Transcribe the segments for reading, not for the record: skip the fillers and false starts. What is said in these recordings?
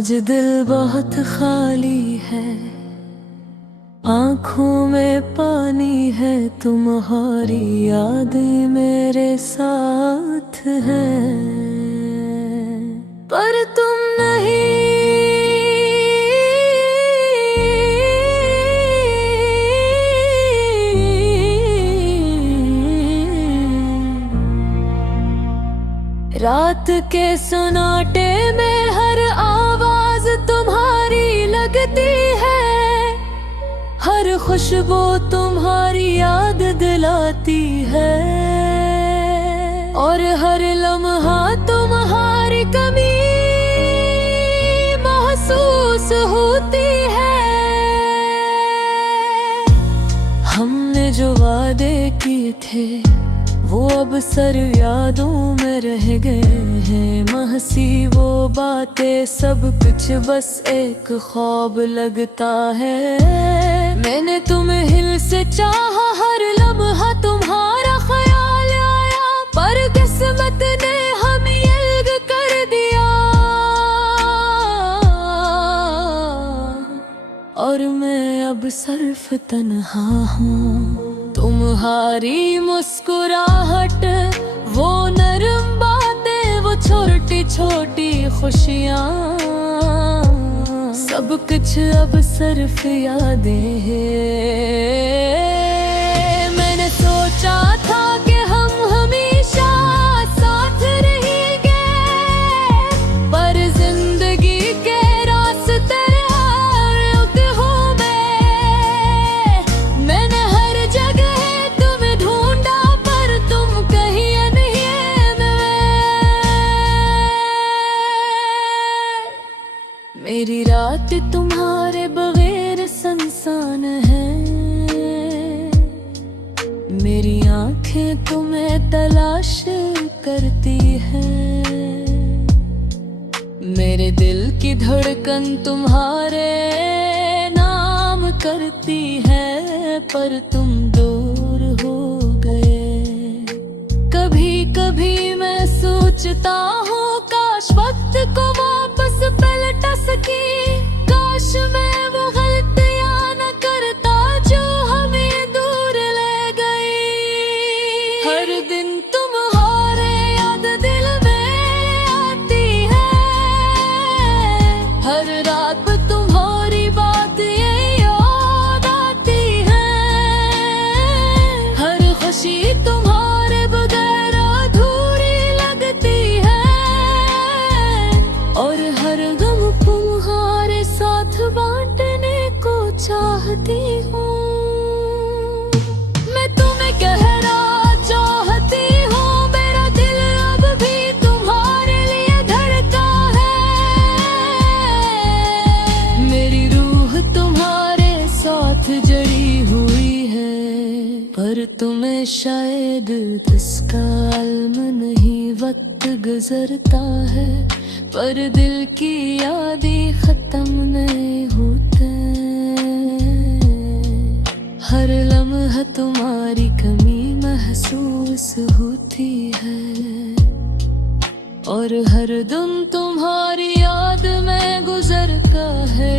आज दिल बहुत खाली है, आँखों में पानी है, तुम्हारी यादें मेरे साथ हैं, पर तुम नहीं। रात के सन्नाटे में हर आवाज तुम्हारी लगती है, हर खुशबू तुम्हारी याद दिलाती है, और हर लम्हा तुम्हारी कमी महसूस होती है। हमने जो वादे किए थे वो अब सर यादों में रह गए हैं, महसी वो बातें सब कुछ बस एक ख्वाब लगता है। मैंने तुम्हें हिल से चाहा, हर लम्हा तुम्हारा ख्याल आया, पर किस्मत ने हमें अलग कर दिया, और मैं अब सिर्फ तन्हा हूँ। तुम्हारी मुस्कुराहट, वो नरम बातें, वो छोटी छोटी खुशियाँ, सब कुछ अब सिर्फ यादें हैं। मैंने सोचा था कि हम हमेशा साथ रहेंगे, पर जिंदगी के रास्ते मेरी रात तुम्हारे बगैर सुनसान है, मेरी आंखें तुम्हें तलाश करती है, मेरे दिल की धड़कन तुम्हारे नाम करती है, पर तुम दूर हो गए। कभी कभी मैं सोचता हूँ काश वक्त को वापस पलटा सकी, काश मैं वो गलतियां न करता जो हमें दूर ले गई। हर दिन तुम्हारे याद दिल में आती है, हर रात तुम्हारी बात ये याद आती है, हर खुशी तुम्हारे बगैर अधूरी लगती है, और हर गम तुम्हारे साथ बांटने को चाहती हूँ। मैं तुम्हें कहना चाहती हूँ, मेरा दिल अब भी तुम्हारे लिए धड़का है, मेरी रूह तुम्हारे साथ जड़ी हुई है, पर तुम्हें शायद इसका इल्म नहीं। वक्त गुजरता है पर दिल की यादें खत्म नहीं होते, हर लम्हा तुम्हारी कमी महसूस होती है, और हर दिन तुम्हारी याद में गुजरता है।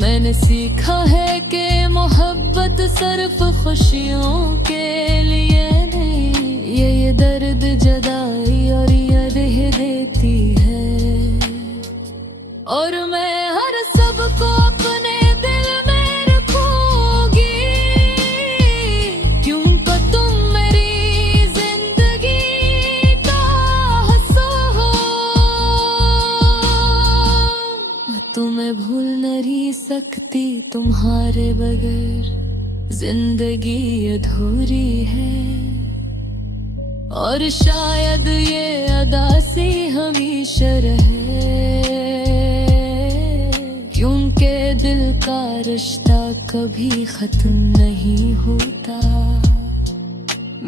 मैंने सीखा है कि मोहब्बत सिर्फ खुशियों के लिए नहीं, ये दर्द जुदाई और याद देती है, और मैं हर सबको अपने दिल में रखूंगी, क्योंकि तुम मेरी जिंदगी का हिस्सा हो। मैं तुम्हें भूल नहीं सकती, तुम्हारे बगैर जिंदगी अधूरी है, और शायद ये अदासी हमेशा रहे, क्योंकि दिल का रिश्ता कभी खत्म नहीं होता।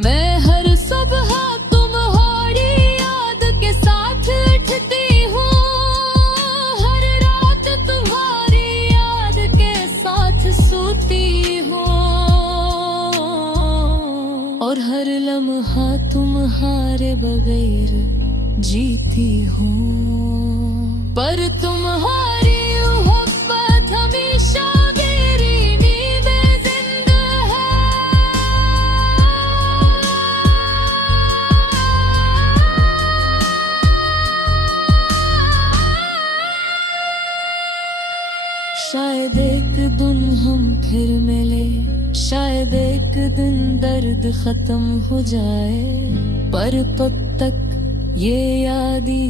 मैं हर सुबह तुम्हारी याद के साथ उठती हूँ, हर रात तुम्हारी याद के साथ सोती हूँ, और हर लम्हा तुम्हारे बगैर जीती हूँ, पर तुम्हारी मोहब्बत हमेशा मेरी नींदें जिंदा है। शायद एक दिन हम फिर मिले, शायद एक दिन दर्द खत्म हो जाए, पर तब तक ये यादी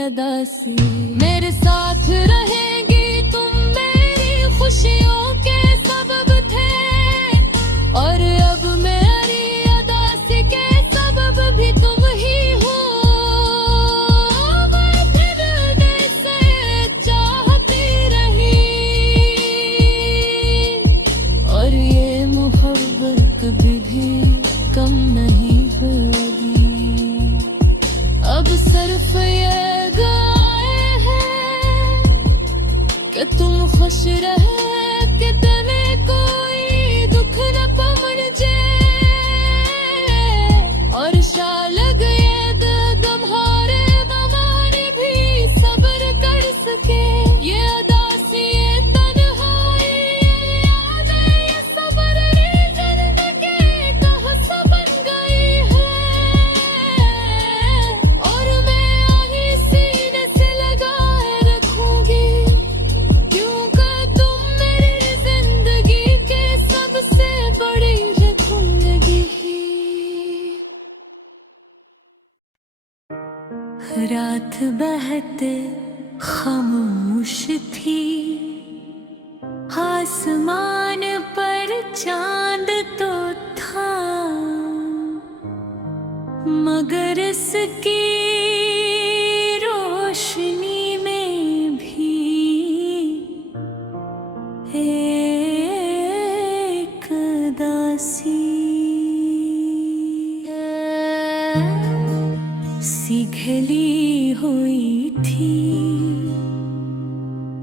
अदासी मेरे साथ रहेगी। तुम मेरी खुशियों के सबब थे, और अब मेरी अदासी के सबब भी तुम ही हो। मैं दिल से चाहती रही, और ये मोहब्बत कभी भी कम नहीं होगी। अब सिर्फ ये गाए हैं कि तुम खुश रहे, कि तुम्हें कोई दुख न पहुंचे, और शायद ये तुम्हारे ममाने भी सब्र कर सके। ये अदासी, ये तन्हाई, ये यादें, ये सब्र जिंदगी कहाँ से बन गई है, और मैं आगे सीने से लगाए रखूंगी, क्योंकि तुम मेरी जिंदगी के सबसे बड़ी रखूंगी। रात बहुत खामोश थी, आसमान पर चांद तो था, मगर इसकी रोशनी में भी एक दासी सी खिली हुई थी।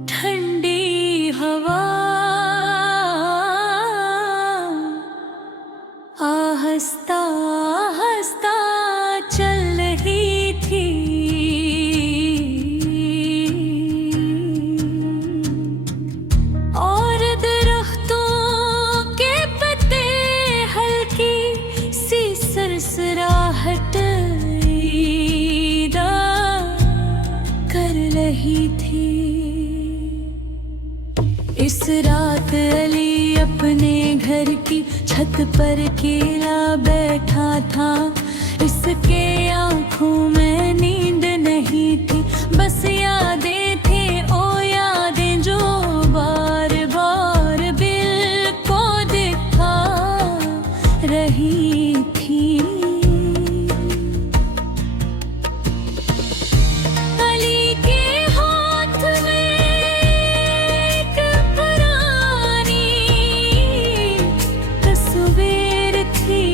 ठंडी हवा आहिस्ता आहिस्ता चल रही थी, और दरख्तों के पत्ते हल्की सी सरसराहट कर रही थी। इस रात अली अपने घर की छत पर अकेला बैठा था, इसके आंखों में नींद नहीं थी, बस यादें थे, ओ यादें जो बार बार दिल को दिखा रही थी। अली के हाथ में एक पुरानी तस्वीर थी,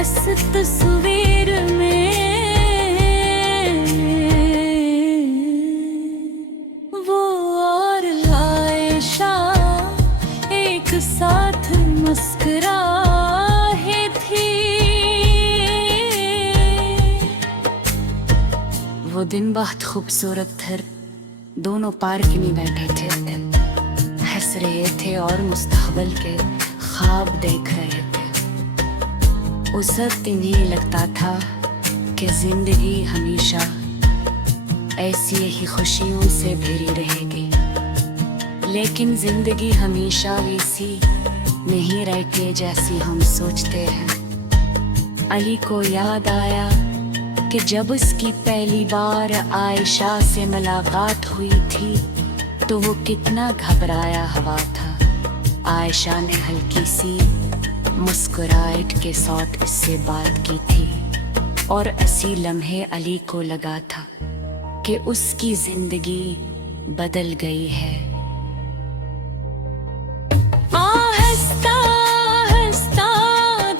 इस तस्वीर में वो और आयशा एक साथ मुस्कुराए थी। वो दिन बहुत खूबसूरत था, दोनों पार्क में बैठे थे, हंस रहे थे और मुस्तकबिल के ख्वाब देख रहे थे। उस वक्त इन्हें लगता था कि जिंदगी हमेशा ऐसी ही खुशियों से भरी रहेगी, लेकिन जिंदगी हमेशा वैसी नहीं रहती जैसी हम सोचते हैं। अली को याद आया कि जब उसकी पहली बार आयशा से मुलाकात हुई थी तो वो कितना घबराया हुआ था। आयशा ने हल्की सी मुस्कुराहट के साथ इससे बात की थी, और इसी लम्हे अली को लगा था कि उसकी जिंदगी बदल गई है। आहिस्ता आहिस्ता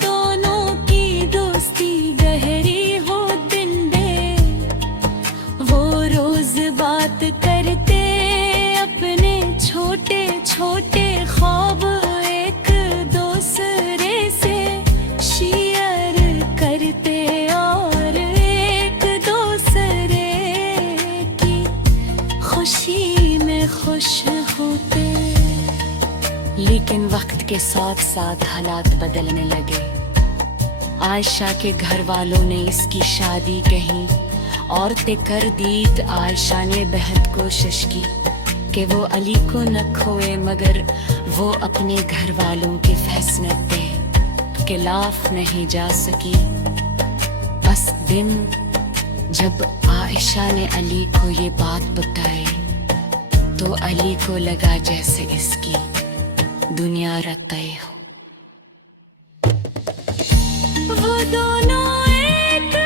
दोनों की दोस्ती गहरी हो दिन दे, वो रोज बात करते अपने छोटे छोटे ख्वाब एक दूसरे से शेयर खुश होते। लेकिन वक्त के साथ साथ हालात बदलने लगे। आयशा के घर वालों ने इसकी शादी कहीं और तय कर दी। तो आयशा ने बेहद कोशिश की कि वो अली को न खोए, मगर वो अपने घर वालों के फैसले के खिलाफ नहीं जा सकी। बस दिन जब आयशा ने अली को ये बात बताई तो अली को लगा जैसे इसकी दुनिया रताई हो। वो दोनों एक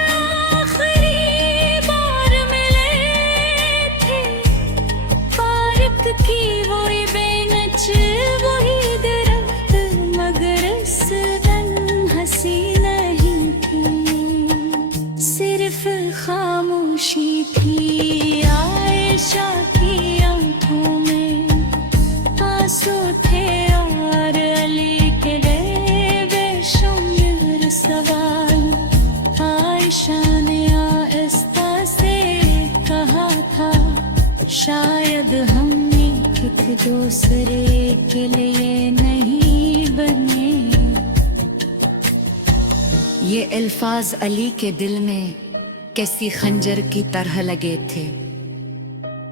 आखिरी बार मिले थे। पार्क की वही बेंच वही दरख्त, मगर इस दिन हंसी नहीं थी, सिर्फ खामोशी थी। आयशा की आंखों में आंसू थे और अली के लिए बेशुमार सवाल। आयशा ने आहिस्ता से कहा था, शायद हम एक दूसरे के लिए नहीं बने। ये अल्फाज अली के दिल में कैसी खंजर की तरह लगे थे।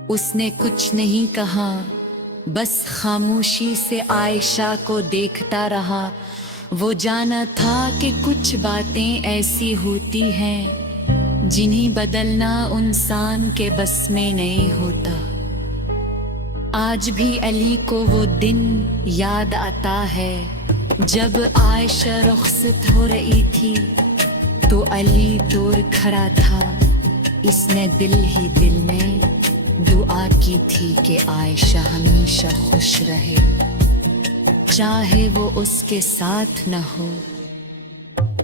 उसने कुछ नहीं कहा, बस खामोशी से आयशा को देखता रहा। वो जाना था कि कुछ बातें ऐसी होती हैं जिन्हें बदलना इंसान के बस में नहीं होता। आज भी अली को वो दिन याद आता है जब आयशा रुखसत हो रही थी तो अली दूर खड़ा था। इसने दिल ही दिल में दुआ की थी कि आयशा हमेशा खुश रहे, चाहे वो उसके साथ न हो।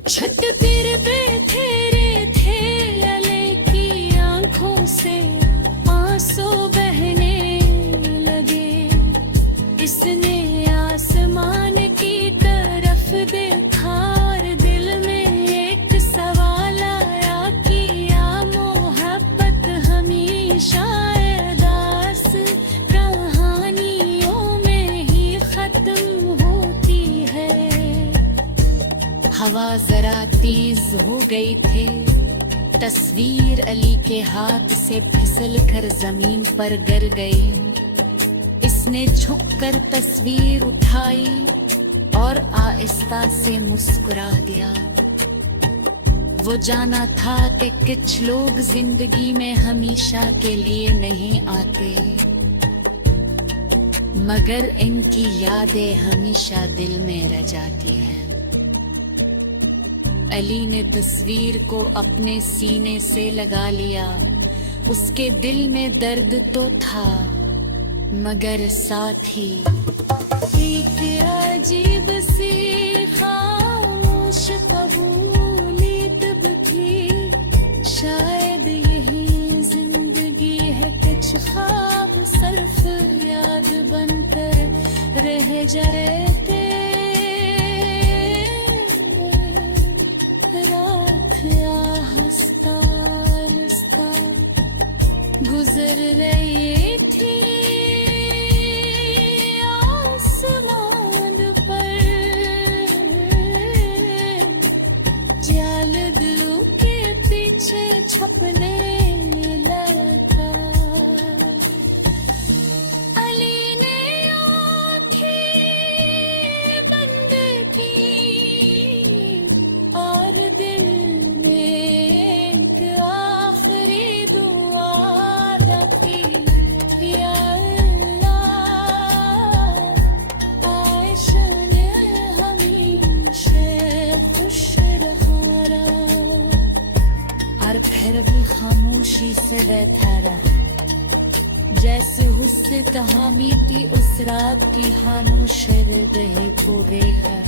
छत पर बैठे थे अली की आंखों से आंसू बहने लगे। इसने आसमान की तरफ देखा और दिल में एक सवाल आया कि या मोहब्बत हमेशा दास कहानियों में ही खत्म होती है। हवा जरा तेज हो गई थी। तस्वीर अली के हाथ से फिसल कर जमीन पर गिर गई। इसने झुककर तस्वीर उठाई और आहिस्ता से मुस्कुरा दिया। वो जाना था कि कुछ लोग जिंदगी में हमेशा के लिए नहीं आते, मगर इनकी यादें हमेशा दिल में रह जाती हैं। अली ने तस्वीर को अपने सीने से लगा लिया। उसके दिल में दर्द तो था, मगर साथ ही एक अजीब सी खामोश कबूलियत भी थी। शायद यही जिंदगी है, कुछ ख्वाब सिर्फ याद बनकर रह जाते। रात आहिस्ता आहिस्ता गुजर रही थी। छपने लगा। अली ने आंखें बंद की और दिल में एक आखिरी दुआ रखी, या अल्लाह आयशा ने हमेशा खुश रहा। और फिर भी खामोशी से बैठा रहा, जैसे उससे कहानी थी उस रात की खामोश हृदय को देखकर।